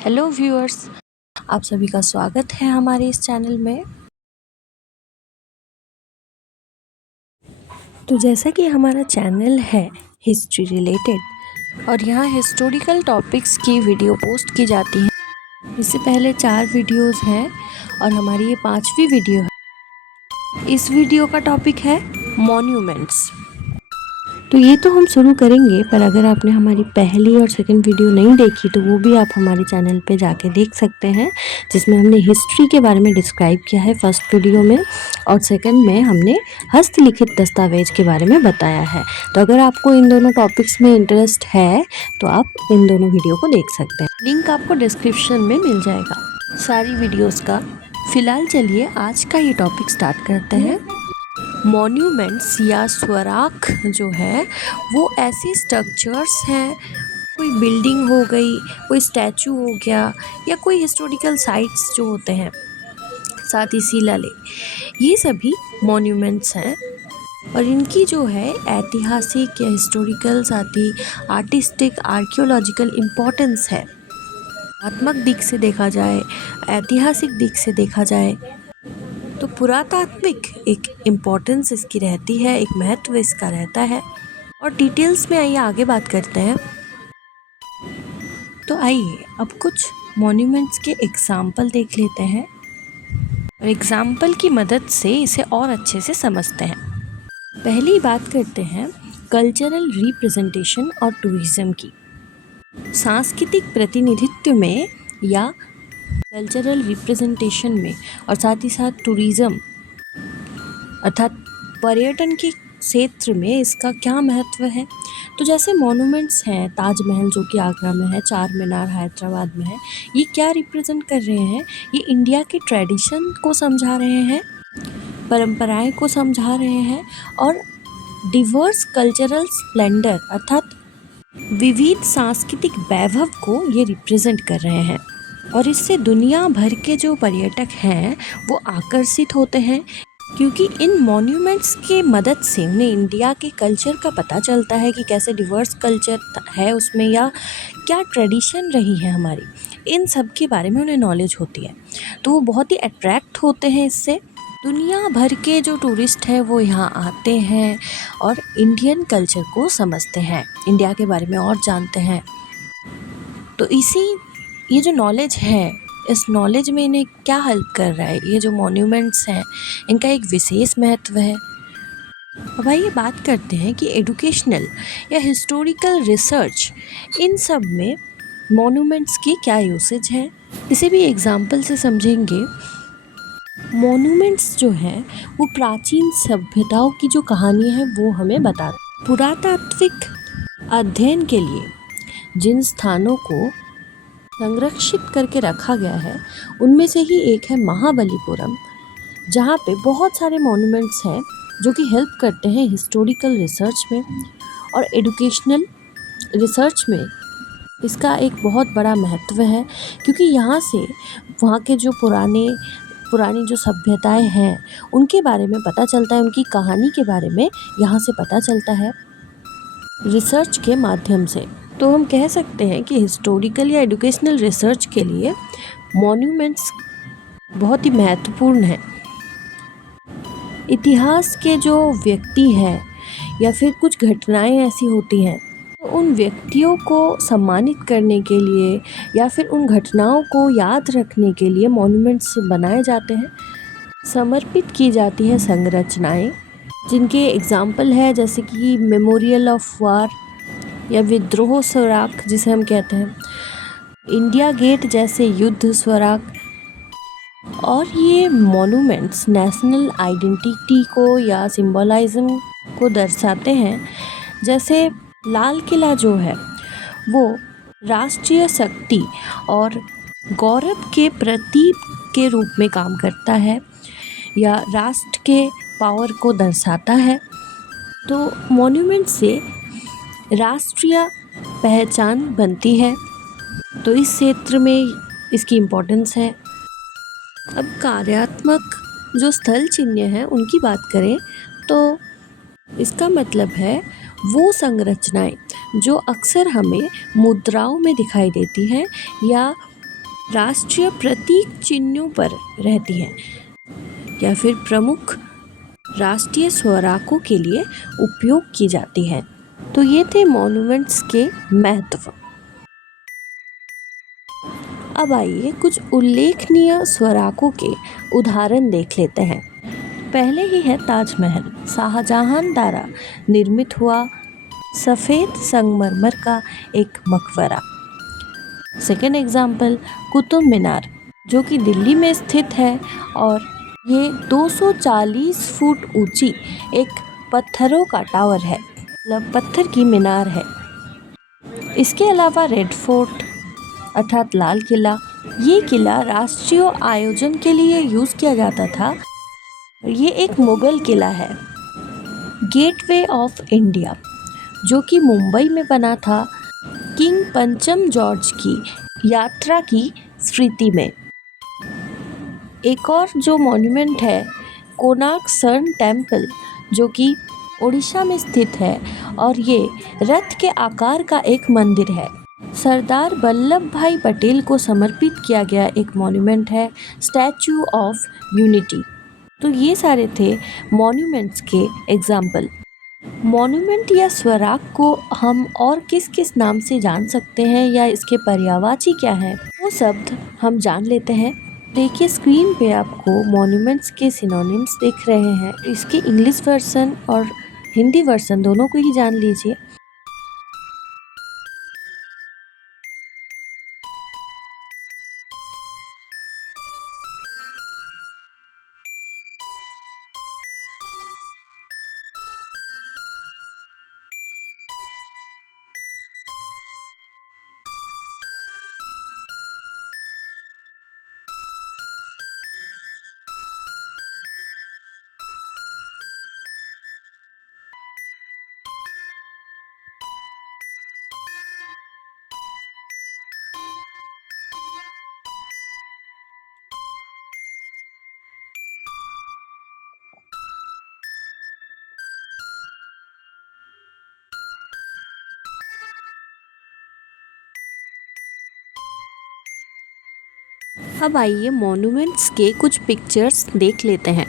Hello viewers, आप सभी का स्वागत है हमारे इस चैनल में। तो जैसा कि हमारा चैनल है हिस्ट्री रिलेटेड और यहाँ हिस्टोरिकल टॉपिक्स की वीडियो पोस्ट की जाती हैं। इससे पहले 4 वीडियोस हैं और हमारी ये 5वीं वीडियो है। इस वीडियो का टॉपिक है मॉन्यूमेंट्स। तो ये तो हम शुरू करेंगे, पर अगर आपने हमारी पहली और सेकंड वीडियो नहीं देखी तो वो भी आप हमारे चैनल पे जाके देख सकते हैं, जिसमें हमने हिस्ट्री के बारे में डिस्क्राइब किया है फर्स्ट वीडियो में, और सेकंड में हमने हस्तलिखित दस्तावेज के बारे में बताया है। तो अगर आपको इन दोनों टॉपिक्स में इंटरेस्ट है तो आप इन दोनों वीडियो को देख सकते हैं। लिंक आपको डिस्क्रिप्शन में मिल जाएगा सारी वीडियोज़ का। फिलहाल चलिए आज का ये टॉपिक स्टार्ट करते हैं। मॉन्यूमेंट्स या स्वराख जो है वो ऐसे स्ट्रक्चर्स हैं, कोई बिल्डिंग हो गई, कोई स्टैचू हो गया, या कोई हिस्टोरिकल साइट्स जो होते हैं, साथ ही शिलालेख, ये सभी मॉन्यूमेंट्स हैं। और इनकी जो है ऐतिहासिक या हिस्टोरिकल, साथ ही आर्टिस्टिक, आर्कियोलॉजिकल इम्पोर्टेंस है। आत्मक दिख से देखा जाए, ऐतिहासिक दिख से देखा जाए तो पुरातात्विक एक इम्पोर्टेंस इसकी रहती है, एक महत्व इसका रहता है। और डिटेल्स में आइए आगे बात करते हैं। तो आइए अब कुछ मॉन्यूमेंट्स के एग्जाम्पल देख लेते हैं और एग्जाम्पल की मदद से इसे और अच्छे से समझते हैं। पहली बात करते हैं कल्चरल रिप्रेजेंटेशन और टूरिज्म की। सांस्कृतिक प्रतिनिधित्व में या कल्चरल रिप्रेजेंटेशन में और साथ ही साथ टूरिज़्म अर्थात पर्यटन के क्षेत्र में इसका क्या महत्व है। तो जैसे मॉन्यूमेंट्स हैं, ताजमहल जो कि आगरा में है, चार मीनार हैदराबाद में है, ये क्या रिप्रेजेंट कर रहे हैं? ये इंडिया के ट्रेडिशन को समझा रहे हैं, परंपराएं को समझा रहे हैं, और डिवर्स कल्चरल स्प्लेंडर अर्थात विविध सांस्कृतिक वैभव को ये रिप्रेजेंट कर रहे हैं। और इससे दुनिया भर के जो पर्यटक हैं वो आकर्षित होते हैं, क्योंकि इन मॉन्यूमेंट्स के मदद से उन्हें इंडिया के कल्चर का पता चलता है कि कैसे डिवर्स कल्चर है उसमें, या क्या ट्रेडिशन रही है हमारी, इन सब के बारे में उन्हें नॉलेज होती है। तो वो बहुत ही अट्रैक्ट होते हैं इससे। दुनिया भर के जो टूरिस्ट हैं वो यहाँ आते हैं और इंडियन कल्चर को समझते हैं, इंडिया के बारे में और जानते हैं। तो ये जो नॉलेज है, इस नॉलेज में इन्हें क्या हेल्प कर रहा है? ये जो मॉन्यूमेंट्स हैं इनका एक विशेष महत्व है। अब आइए बात करते हैं कि एजुकेशनल या हिस्टोरिकल रिसर्च, इन सब में मॉन्यूमेंट्स की क्या यूसेज है, इसे भी एग्जाम्पल से समझेंगे। मॉन्यूमेंट्स जो हैं वो प्राचीन सभ्यताओं की जो कहानी है वो हमें बताते हैं। पुरातात्विक अध्ययन के लिए जिन स्थानों को संरक्षित करके रखा गया है उनमें से ही एक है महाबलीपुरम, जहाँ पे बहुत सारे मॉन्यूमेंट्स हैं जो कि हेल्प करते हैं हिस्टोरिकल रिसर्च में और एजुकेशनल रिसर्च में। इसका एक बहुत बड़ा महत्व है, क्योंकि यहाँ से वहाँ के जो पुरानी जो सभ्यताएं हैं उनके बारे में पता चलता है, उनकी कहानी के बारे में यहाँ से पता चलता है रिसर्च के माध्यम से। तो हम कह सकते हैं कि हिस्टोरिकल या एजुकेशनल रिसर्च के लिए मॉन्यूमेंट्स बहुत ही महत्वपूर्ण है। इतिहास के जो व्यक्ति हैं या फिर कुछ घटनाएं ऐसी होती हैं, तो उन व्यक्तियों को सम्मानित करने के लिए या फिर उन घटनाओं को याद रखने के लिए मॉन्यूमेंट्स बनाए जाते हैं, समर्पित की जाती है संरचनाएं, जिनके एग्जाम्पल है जैसे कि मेमोरियल ऑफ वार या विद्रोह स्वराख जिसे हम कहते हैं, इंडिया गेट जैसे युद्ध स्वराख। और ये मॉन्यूमेंट्स नेशनल आइडेंटिटी को या सिंबलाइज्म को दर्शाते हैं। जैसे लाल किला जो है वो राष्ट्रीय शक्ति और गौरव के प्रतीक के रूप में काम करता है या राष्ट्र के पावर को दर्शाता है। तो मॉन्यूमेंट से राष्ट्रीय पहचान बनती है, तो इस क्षेत्र में इसकी इम्पोर्टेंस है। अब कार्यात्मक जो स्थल चिन्ह हैं उनकी बात करें तो इसका मतलब है वो संरचनाएं जो अक्सर हमें मुद्राओं में दिखाई देती हैं या राष्ट्रीय प्रतीक चिन्हों पर रहती हैं या फिर प्रमुख राष्ट्रीय स्मारकों के लिए उपयोग की जाती हैं। तो ये थे मॉन्यूमेंट्स के महत्व। अब आइए कुछ उल्लेखनीय स्मारकों के उदाहरण देख लेते हैं। पहले ही है ताजमहल, शाहजहां द्वारा निर्मित हुआ सफ़ेद संगमरमर का एक मकबरा। सेकेंड एग्जाम्पल, कुतुब मीनार, जो कि दिल्ली में स्थित है और ये 240 फुट ऊंची एक पत्थरों का टावर है, मतलब पत्थर की मीनार है। इसके अलावा रेड फोर्ट अर्थात लाल किला, ये किला राष्ट्रीय आयोजन के लिए यूज़ किया जाता था। ये एक मुगल किला है। गेटवे ऑफ इंडिया, जो कि मुंबई में बना था किंग पंचम जॉर्ज की यात्रा की स्मृति में। एक और जो मॉन्यूमेंट है, कोणार्क सन टेम्पल, जो कि उड़ीसा में स्थित है और ये रथ के आकार का एक मंदिर है। सरदार वल्लभ भाई पटेल को समर्पित किया गया एक मॉन्यूमेंट है, स्टैचू ऑफ यूनिटी। तो ये सारे थे मॉन्यूमेंट्स के एग्जाम्पल। मॉन्यूमेंट या स्मारक को हम और किस किस नाम से जान सकते हैं या इसके पर्यायवाची क्या है, वो शब्द हम जान लेते हैं। देखिए स्क्रीन पे आपको मॉन्यूमेंट्स के सिनोनिम्स दिख रहे हैं। इसके इंग्लिश वर्जन और हिंदी वर्जन दोनों को ही जान लीजिए। अब आइए मॉन्यूमेंट्स के कुछ पिक्चर्स देख लेते हैं।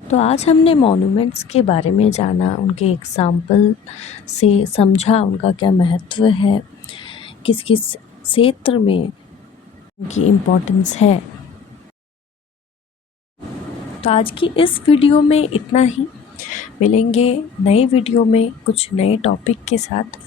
तो आज हमने मॉन्यूमेंट्स के बारे में जाना, उनके एग्जाम्पल से समझा उनका क्या महत्व है, किस किस क्षेत्र में उनकी इम्पोर्टेंस है। तो आज की इस वीडियो में इतना ही। मिलेंगे नए वीडियो में कुछ नए टॉपिक के साथ।